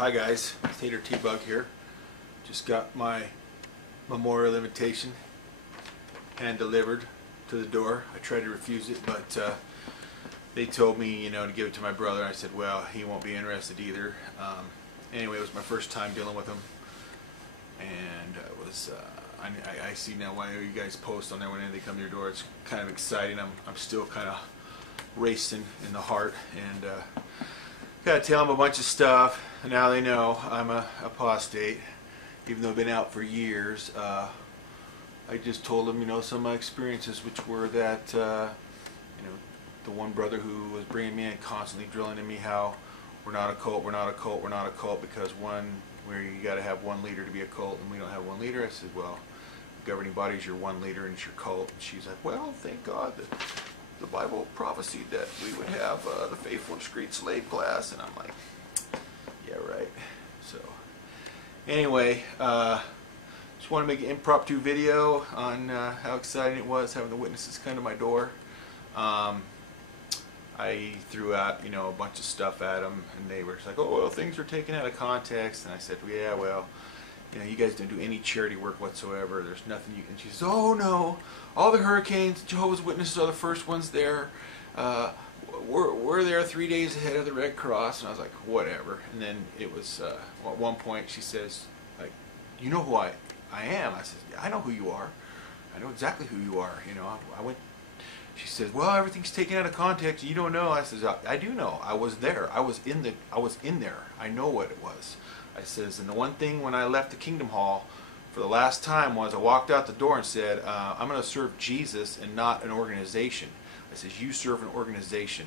Hi guys, Tater T-Bug here. Just got my memorial invitation hand delivered to the door. I tried to refuse it, but they told me, to give it to my brother. I said, well, he won't be interested either. Anyway, it was my first time dealing with him, and it was. I see now why you guys post on there when they come to your door. It's kind of exciting. I'm still kind of racing in the heart, and gotta tell them a bunch of stuff. Now they know I'm a apostate, even though I've been out for years. I just told them, some of my experiences, which were that, the one brother who was bringing me in, constantly drilling in me how we're not a cult, we're not a cult, we're not a cult, because where you got to have one leader to be a cult, and we don't have one leader. I said, well, the governing body is your one leader, and it's your cult. And she's like, well, thank God that the Bible prophesied that we would have the faithful and discreet slave class. And I'm like, yeah, right. So anyway, just want to make an impromptu video on how exciting it was having the witnesses come to my door. I threw out, a bunch of stuff at them, and they were just like, oh, well, things are taken out of context. And I said, well, yeah, well, you guys don't do any charity work whatsoever. There's nothing you can. She says, oh, no, all the hurricanes, Jehovah's Witnesses are the first ones there. We're there 3 days ahead of the Red Cross. And I was like, whatever. And then it was, at one point, she says, like, you know who I am? I said, yeah, I know who you are. I know exactly who you are. I went. She says, well, everything's taken out of context. You don't know. I says, I do know. I was there. I was in there. I know what it was. I says, and the one thing when I left the Kingdom Hall for the last time was I walked out the door and said, I'm going to serve Jesus and not an organization. I says, you serve an organization.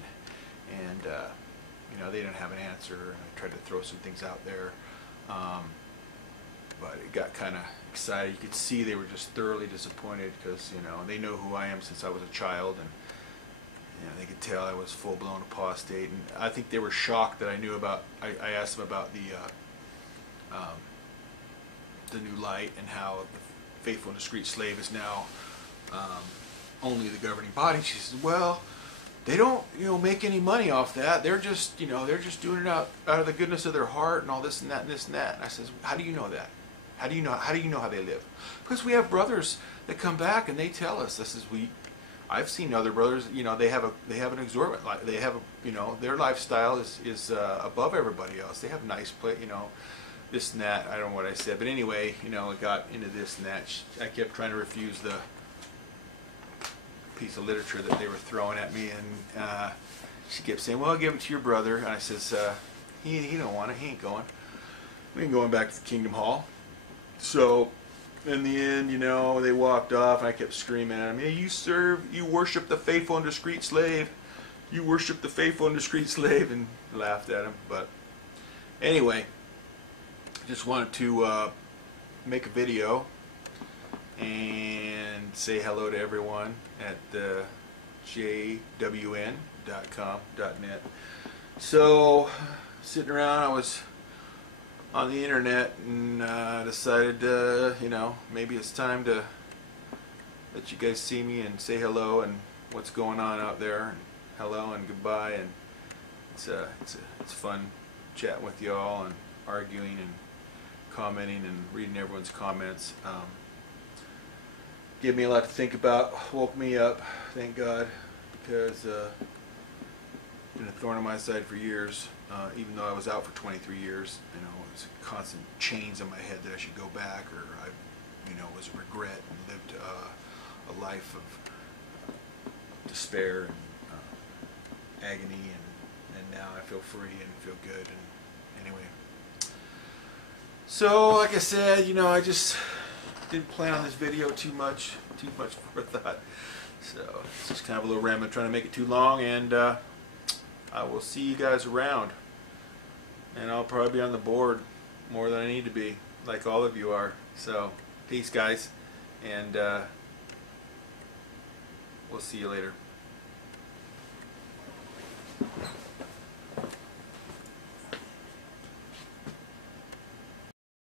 And, they didn't have an answer. And I tried to throw some things out there. But it got kind of excited. You could see they were just thoroughly disappointed because, they know who I am since I was a child. And, they could tell I was full-blown apostate. And I think they were shocked that I knew about, I asked them about the new light and how the faithful and discreet slave is now only the governing body. She says, well, they don't make any money off that. They're just they're just doing it out of the goodness of their heart and all this and that and this and that. And I says, how do you know that? How do you know how they live? Because we have brothers that come back and they tell us. I've seen other brothers, they have an exorbitant life. They have their lifestyle is above everybody else. They have nice play, this and that. I don't know what I said, but anyway, it got into this and that. I kept trying to refuse the piece of literature that they were throwing at me, and she kept saying, well, I'll give it to your brother. And I says, he don't want it. He ain't going. We ain't going back to the Kingdom Hall. So in the end, they walked off, and I kept screaming at them, hey, you worship the faithful and discreet slave. You worship the faithful and discreet slave, and laughed at him. But anyway, I just wanted to make a video and say hello to everyone at jwn.com.net. So, sitting around, I was on the internet and decided, maybe it's time to let you guys see me and say hello and what's going on out there. And hello and goodbye, and it's fun chatting with y'all and arguing and commenting and reading everyone's comments. Gave me a lot to think about, woke me up, thank God, because it's been a thorn in my side for years. Even though I was out for 23 years, it was constant chains on my head that I should go back, or I, was a regret and lived a life of despair and agony, and now I feel free and feel good. And anyway, so like I said, I just didn't plan on this video too much forethought. So it's just kind of a little rambling, trying to make it too long, and I will see you guys around. And I'll probably be on the board more than I need to be, like all of you are. So, peace, guys, and we'll see you later.